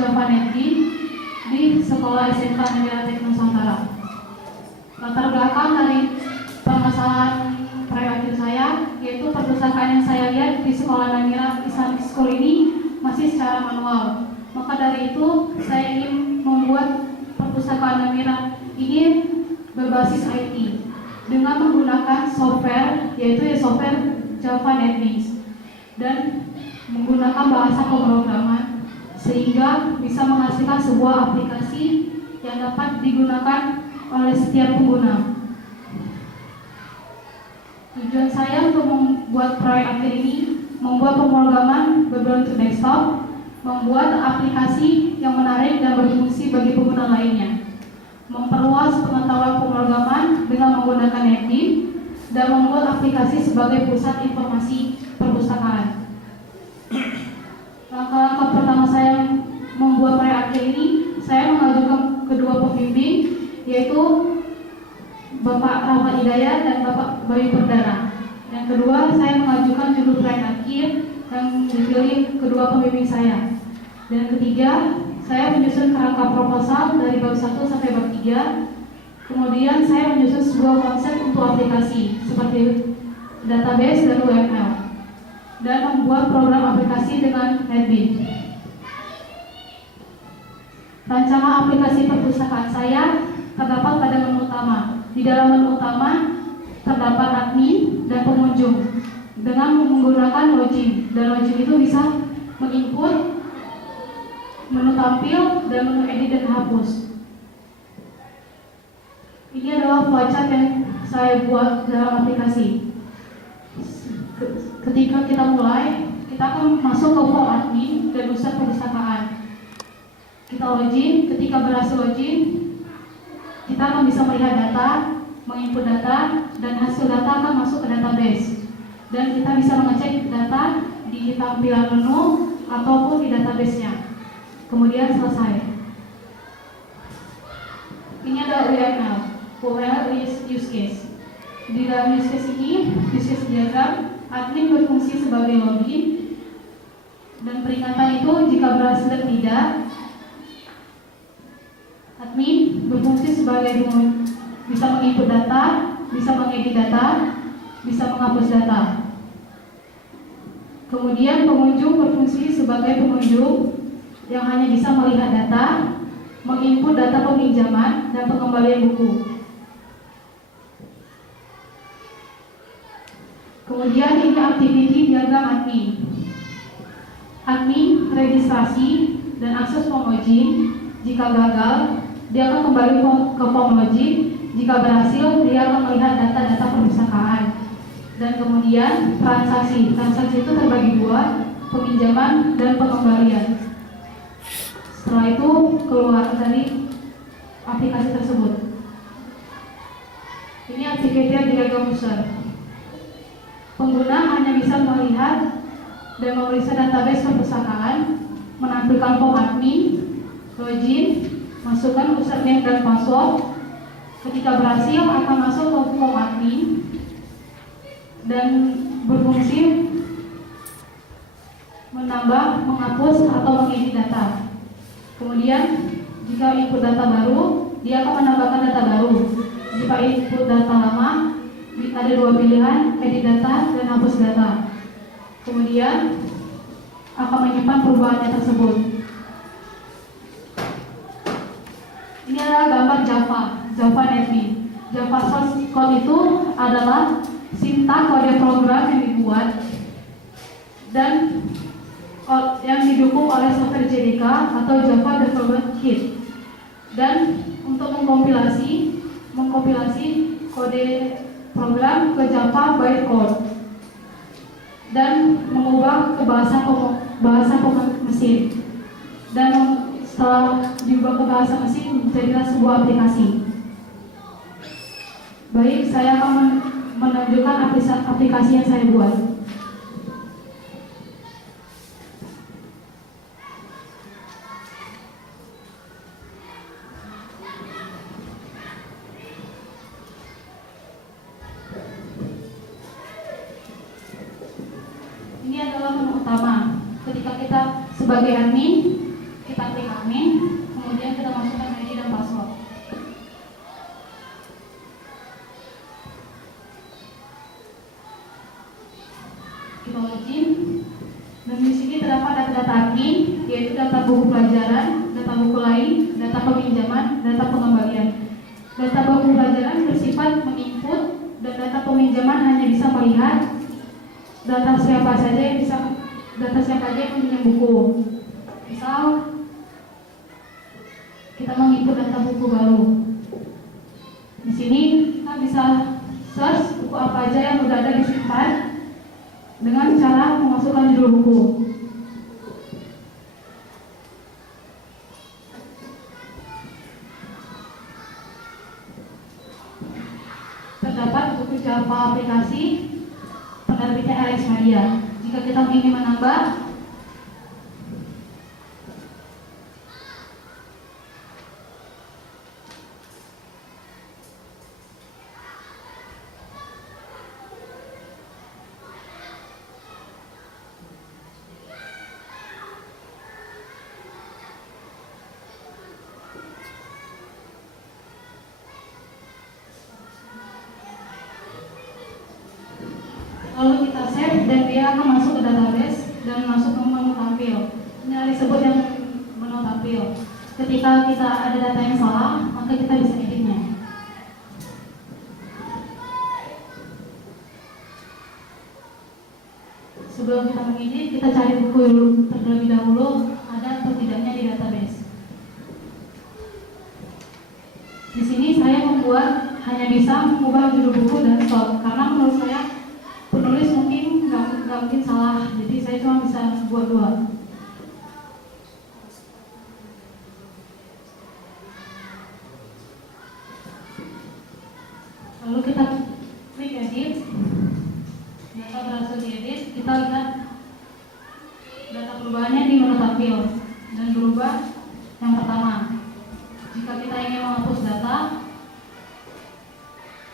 Java Netgear di Sekolah SMK Negara Teknik Nusantara. Latar belakang dari permasalahan proyek akhir saya, yaitu perpustakaan yang saya lihat di Sekolah Namira Islamic School ini masih secara manual. Maka dari itu saya ingin membuat perpustakaan Namira ini berbasis IT dengan menggunakan software, yaitu software Java Netgear, dan menggunakan bahasa pemrograman sehingga bisa menghasilkan sebuah aplikasi yang dapat digunakan oleh setiap pengguna. Tujuan saya untuk membuat proyek akhir ini membuat pemrograman berbentuk desktop, membuat aplikasi yang menarik dan berfungsi bagi pengguna lainnya, memperluas pengetahuan pemrograman dengan menggunakan Netgear, dan membuat aplikasi sebagai pusat informasi perpustakaan. Langkah-langkah pertama saya membuat proyek akhir ini, saya mengajukan kedua pembimbing, yaitu Bapak Rahmat Hidayat dan Bapak Bayu Perdana. Yang kedua, saya mengajukan judul proyek akhir yang dipilih kedua pembimbing saya. Dan ketiga, saya menyusun kerangka proposal dari bab 1 sampai bab 3. Kemudian saya menyusun sebuah konsep untuk aplikasi seperti database dan UML, dan membuat program aplikasi dengan Netgear. Rancangan aplikasi perpustakaan saya terdapat pada menu utama. Di dalam menu utama terdapat admin dan pengunjung dengan menggunakan login, dan login itu bisa menginput menu tampil dan menu edit dan hapus. Ini adalah flowchart yang saya buat dalam aplikasi. Ketika kita mulai, kita akan masuk ke form admin dan user perpustakaan. Kita login, ketika berhasil login, kita akan bisa melihat data, menginput data, dan hasil data akan masuk ke database. Dan kita bisa mengecek data di tampilan menu ataupun di database-nya. Kemudian selesai. Ini adalah UML. UML is use case. Di dalam use case ini, use case diagram, admin berfungsi sebagai login, dan peringatan itu jika berhasil dan tidak, admin berfungsi sebagai bisa menginput data, bisa mengedit data, bisa menghapus data. Kemudian pengunjung berfungsi sebagai pengunjung yang hanya bisa melihat data, menginput data peminjaman dan pengembalian buku. Kemudian ini activity diagram admin. Admin registrasi dan akses form login. Jika gagal, dia akan kembali ke form login. Jika berhasil, dia akan melihat data-data perpustakaan. Dan kemudian transaksi. Transaksi itu terbagi dua, peminjaman dan pengembalian. Setelah itu keluar dari aplikasi tersebut. Ini activity diagram user. Pengguna hanya bisa melihat dan memeriksa database perpustakaan, menampilkan form admin, login, masukkan username dan password. Ketika berhasil akan masuk ke form admin dan berfungsi menambah, menghapus atau mengedit data. Kemudian jika input data baru, dia akan menambahkan data baru. Jika input data lama, ada dua pilihan, edit data dan hapus data. Kemudian akan menyimpan perubahannya tersebut. Ini adalah gambar Java Netgear. Java source code itu adalah sintaks kode program yang dibuat dan yang didukung oleh software JDK atau Java Development Kit. Dan untuk mengkompilasi kode program ke Java bytecode dan mengubah ke bahasa mesin, dan setelah diubah ke bahasa mesin menjadilah sebuah aplikasi. Baik, saya akan menunjukkan aplikasi yang saya buat. Ini adalah menu utama. Ketika kita sebagai admin, kita klik data buku pelajaran, data buku lain, data peminjaman, data pengembalian. Data buku pelajaran bersifat menginput dan data peminjaman hanya bisa melihat data siapa saja yang meminjam buku. Misal kita menginput data buku baru. Di sini kita bisa search buku apa aja yang sudah ada disimpan dengan cara memasukkan judul buku. Terdapat buku Java aplikasi penerbitnya Alex Media. Jika kita ingin menambah, lalu kita save dan dia akan masuk ke database dan masuk ke menu tampil. Ini disebut yang menu tampil. Ketika kita ada data yang salah, maka kita bisa editnya. Sebelum kita mengedit, kita cari buku terlebih dahulu ada atau tidaknya di database. Di sini saya membuat hanya bisa mengubah judul buku dan stop, karena menurut saya penulis mungkin nggak mungkin salah, jadi saya cuma bisa buat dua. Lalu kita klik edit, data berhasil diedit, kita lihat data perubahannya di menu tampil dan berubah. Yang pertama, jika kita ingin menghapus data,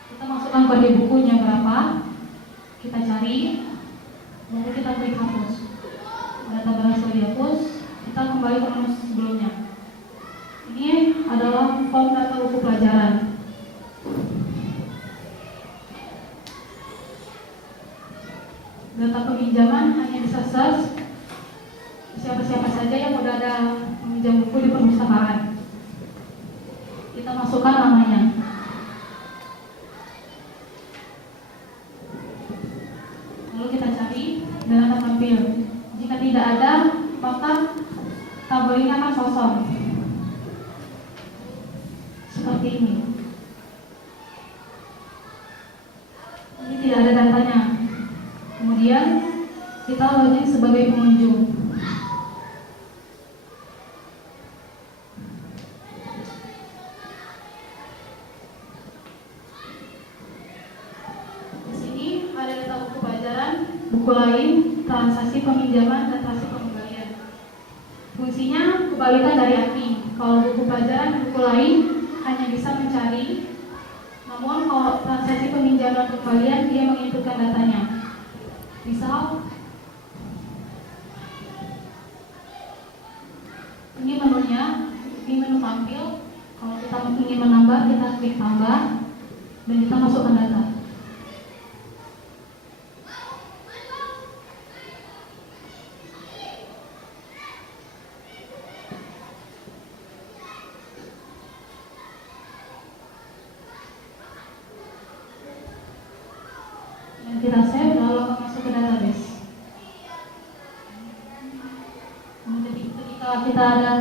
kita masukkan kode bukunya berapa, kita cari, lalu kita klik hapus. Data berhasil dihapus, kita kembali ke menu sebelumnya. Ini adalah form data buku pelajaran. Data peminjaman hanya bisa search siapa-siapa saja yang sudah ada meminjam buku di perpustakaan. Kita masukkan namanya. Lalu kita cari dan akan tampil. Jika tidak ada, maka tabel ini akan kosong. Seperti ini. Ini tidak ada datanya. Kemudian kita login sebagai pengunjung. Di sini ada data buku pelajaran, buku lain, transaksi peminjaman, dan transaksi pengembalian. Fungsinya kebalikan dari API. Kalau buku pelajaran dan buku lain hanya bisa mencari, namun kalau transaksi peminjaman dan pengembalian dia menginputkan datanya. Misal, ini menunya, ini menu tampil. Kalau kita ingin menambah, kita klik tambah dan kita masukkan data. Dan kita save, lalu akan masuk ke database. Ketika kita ada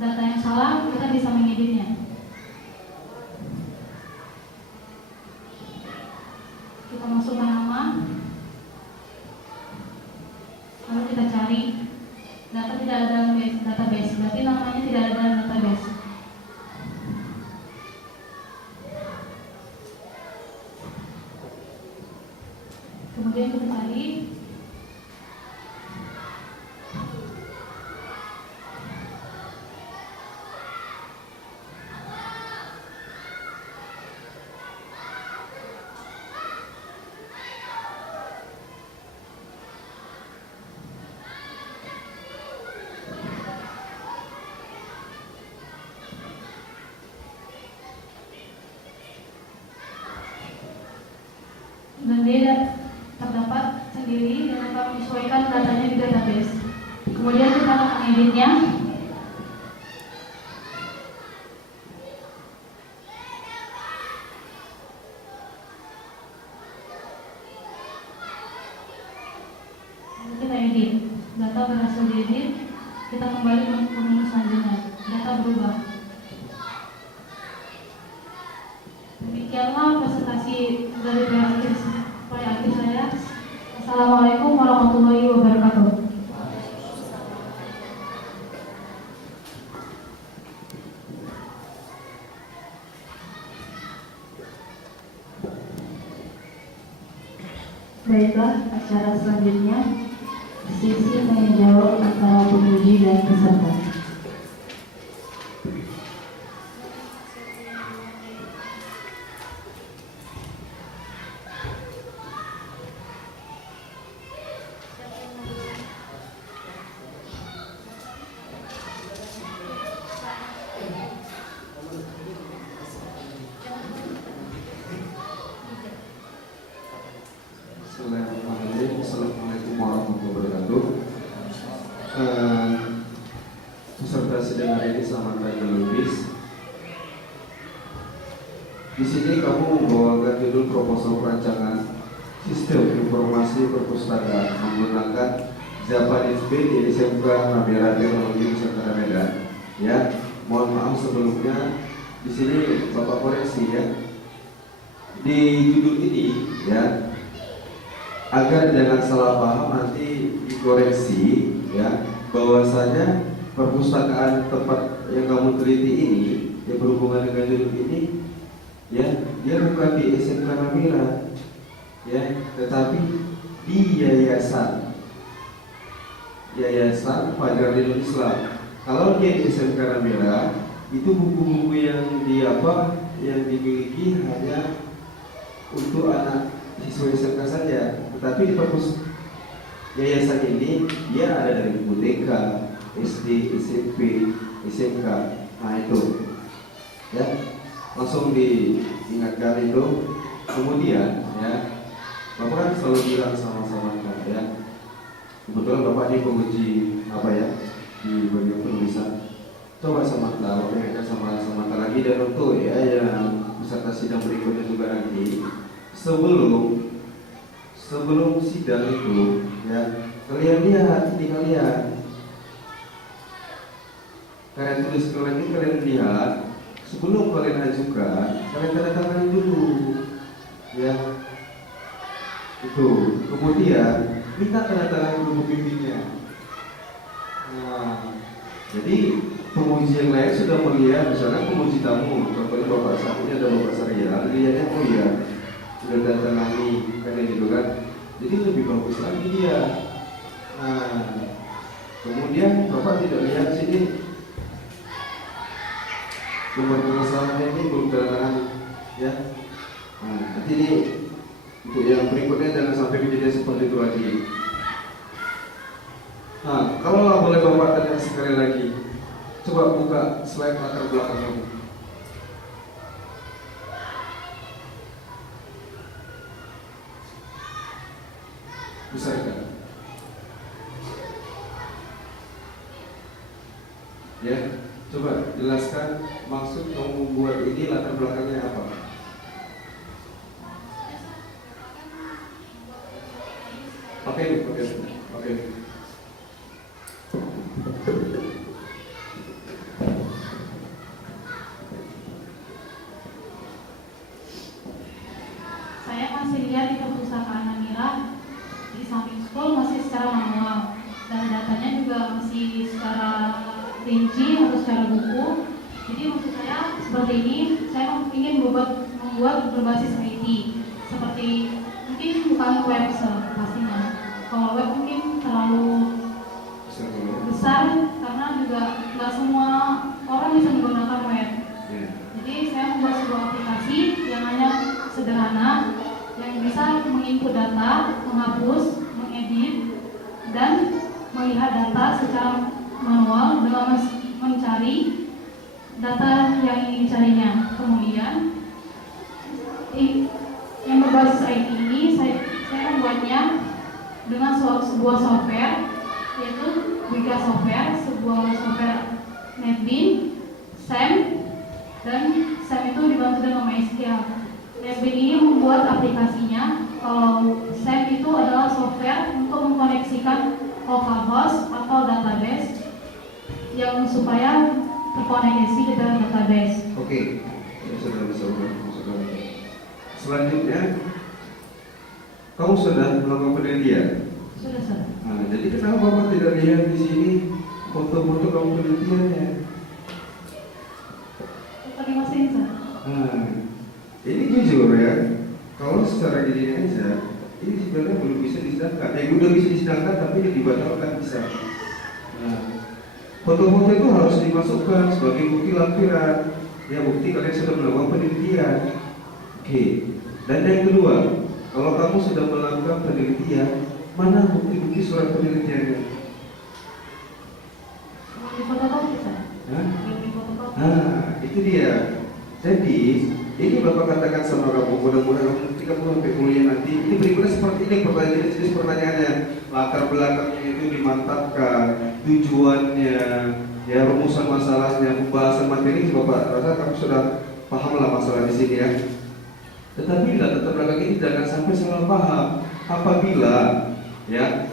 data yang salah, kita bisa mengeditnya. Kita masukkan nama, lalu kita cari. Data tidak ada dalam database, berarti namanya tidak ada dalam database. Kemudian kita cari. Dan dia terdapat sendiri dan akan menyesuaikan datanya di database. Kemudian kita akan mengeditnya. Kita edit, data berhasil diedit, kita kembali ke menu selanjutnya, data berubah. Demikianlah presentasi dari proyek saya. Assalamualaikum warahmatullahi wabarakatuh. Baiklah, acara selanjutnya sesi tanya jawab antara penguji dan peserta. Assalamualaikum warahmatullahi wabarakatuh. Peserta sidang hari ini selamat datang Lubis. Di sini kamu membawakan judul proposal perancangan sistem informasi perpustakaan menggunakan Japanese B di SMK Nabila Teknologi Nusantara Medan. Ya, mohon maaf sebelumnya. Di sini Bapak koreksi ya. Di judul ini ya, agar jangan salah paham nanti dikoreksi ya, bahwasanya perpustakaan tempat yang kamu teliti ini yang berhubungan dengan judul ini ya, dia bukan di SMK Nabila ya, tetapi di Yayasan Fajrul Islam. Kalau dia di SMK Nabila, itu buku-buku yang yang dimiliki hanya untuk anak siswa SMK saja, tetapi di perpus yayasan ini dia ada dari buku TK, SD, SMP, SMK. Nah itu ya, langsung diingatkan itu. Kemudian ya, Bapak kan selalu bilang sama-sama ya, kebetulan Bapak ini penguji di bagian penulisan. Coba samanta, ingatkan sama-sama lagi, dan untuk ya yang peserta sidang berikutnya juga nanti sebelum sidang itu ya, kalian lihat ini, kalian tulis lagi, kalian lihat sebelum kalian ajukan, kalian tanda tangan dulu ya, itu. Kemudian minta tanda tangan dulu pembimbingnya. Nah, jadi penguji yang lain sudah melihat, misalnya penguji tamu, contohnya Bapak satunya ada Bapak Sarya, lihatnya oh iya sudah datangani kan gitu kan, jadi lebih bagus lagi dia. Nah, kemudian Bapak tidak lihat sini nomor permasalahannya ini belum datang ya. Nah, nanti ini untuk yang berikutnya jangan sampai kejadian seperti itu lagi. Nah, kalau boleh Bapak tanya sekali lagi, coba buka slide latar belakang kamu. Besar kan? Ya, coba jelaskan maksud kamu membuat ini, latar belakangnya apa? Oke. Saya masih lihat di perpustakaan Namira, di samping school masih secara manual, dan datanya juga masih secara rinci atau secara buku. Jadi maksud saya seperti ini, saya ingin membuat berbasis IT, seperti mungkin bukan web pastinya. Kalau web mungkin terlalu besar, karena juga nggak semua orang bisa menggunakan web. Jadi saya membuat sebuah aplikasi yang hanya sederhana, yang bisa menginput data, menghapus, mengedit, dan melihat data secara manual dengan mencari data yang ingin dicarinya. Kemudian yang berbasis IT ini saya membuatnya dengan sebuah software, yaitu Wika sebuah software NetBeans, Sam, dan Sam itu dibantu dengan MySQL. NetBeans ini membuat aplikasinya. Kalau Sam itu adalah software untuk mengkoneksikan localhost atau database yang supaya terkoneksi ke dalam database. Oke, saudara. Selanjutnya, kamu sudah melakukan penelitian. Sudah. Nah, jadi kenapa Bapak tidak lihat di sini foto-foto kamu penelitiannya? Tadi masih Sir. Nah, ini jujur ya, kalau secara gini aja, ini sebenarnya belum bisa disidangkan. Udah bisa disidangkan tapi dibatalkan bisa. Nah, foto-foto itu harus dimasukkan sebagai bukti lampiran. Ya, bukti kalian sudah melakukan penelitian. Oke. Dan yang kedua, kalau kamu sudah melakukan penelitian, mana bukti-bukti surat penelitiannya? Di fotokopi Sir. Hah? Di fotokopi. Nah, itu dia. Jadi, ini Bapak katakan sama kamu, mudah-mudahan ketika kamu sampai kuliah nanti, ini berikutnya seperti ini jenis pertanyaannya. Latar belakangnya itu dimantapkan, tujuannya, ya rumusan masalahnya, pembahasan materi. Bapak rasa kamu sudah paham lah masalah di sini ya. Tetapi latar belakang ini jangan sampai salah paham. Apabila ya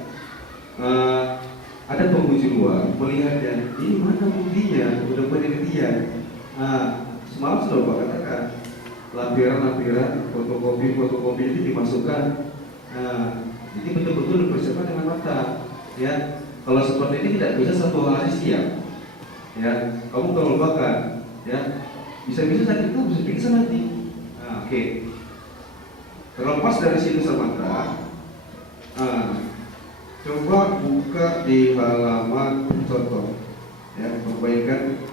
ada penguji luar melihatnya, ini mana buktinya, udah penelitian. Semalam sudah Bapak katakan, lampiran, fotokopi itu dimasukkan. Jadi betul-betul dipersiapkan dengan matang. Ya, kalau seperti ini tidak bisa satu hari siap. Ya, kamu kalau bakar, ya bisa-bisa saat itu bisa pingsan nanti. Oke. Terlepas dari situ semata, coba buka di halaman contoh. Ya, perbaikan